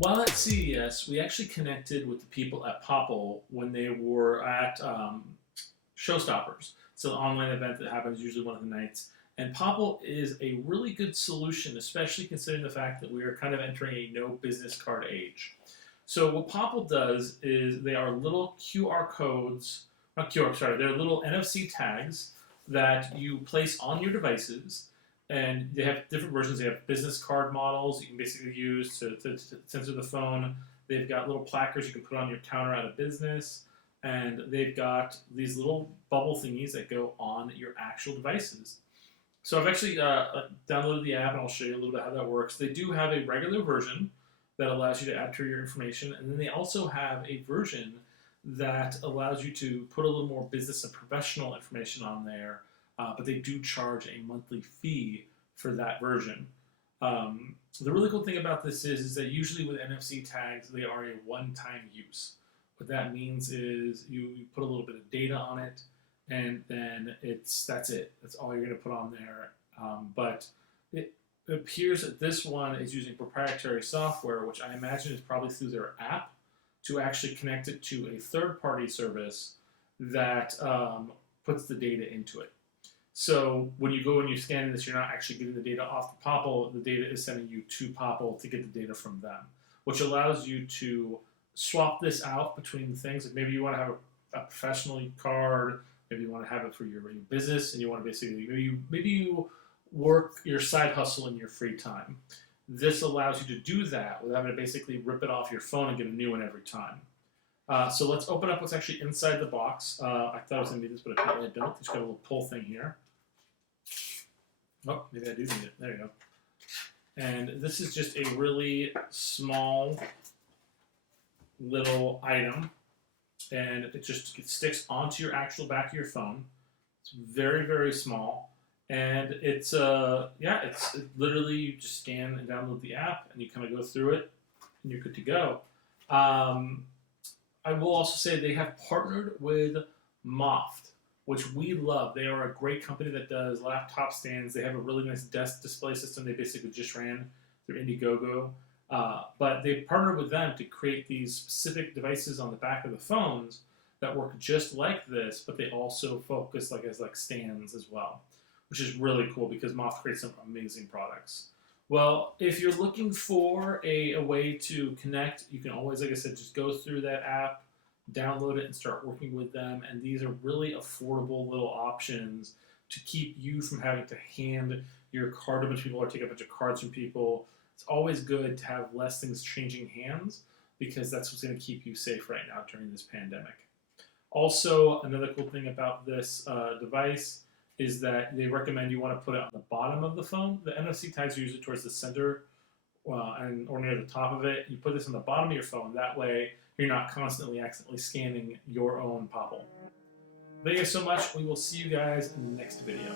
While at CES, we actually connected with the people at Popl when they were at Showstoppers. It's an online event that happens usually one of the nights. And Popl is a really good solution, especially considering the fact that we are kind of entering a no business card age. So what Popl does is they are little QR codes, not QR, sorry, they're little NFC tags that you place on your devices, and they have different versions. They have business card models you can basically use to censor the phone. They've got little placards you can put on your counter at a business, and they've got these little bubble thingies that go on your actual devices. So I've actually downloaded the app, and I'll show you a little bit how that works. They do have a regular version that allows you to enter your information, and then they also have a version that allows you to put a little more business and professional information on there, but they do charge a monthly fee for that version. The really cool thing about this is that usually with NFC tags, they are a one-time use. What that means is you put a little bit of data on it, and then that's it. That's all you're going to put on there. But it appears that this one is using proprietary software, which I imagine is probably through their app, to actually connect it to a third-party service that puts the data into it. So when you go and you scan this, you're not actually getting the data off the Popl. The data is sending you to Popl to get the data from them, which allows you to swap this out between things. Like maybe you want to have a professional card, maybe you want to have it for your business, and you want to basically maybe you work your side hustle in your free time. This allows you to do that without having to basically rip it off your phone and get a new one every time. So let's open up what's actually inside the box. I thought I was going to need this, but apparently I don't. It's got a little pull thing here. Oh, maybe I do need it. There you go. And this is just a really small little item, and it sticks onto your actual back of your phone. It's very, very small, and it's literally you just scan and download the app, and you kind of go through it, and you're good to go. I will also say they have partnered with Moft, which we love. They are a great company that does laptop stands. They have a really nice desk display system they basically just ran through Indiegogo. But they partnered with them to create these specific devices on the back of the phones that work just like this, but they also focus as stands as well, which is really cool because Moft creates some amazing products. Well, if you're looking for a way to connect, you can always, like I said, just go through that app, download it, and start working with them. And these are really affordable little options to keep you from having to hand your card to a bunch of people or take a bunch of cards from people. It's always good to have less things changing hands because that's what's going to keep you safe right now during this pandemic. Also, another cool thing about this device is that they recommend you want to put it on the bottom of the phone. The NFC tags are usually towards the center or near the top of it. You put this on the bottom of your phone. That way, you're not constantly accidentally scanning your own Popl. Thank you guys so much. We will see you guys in the next video.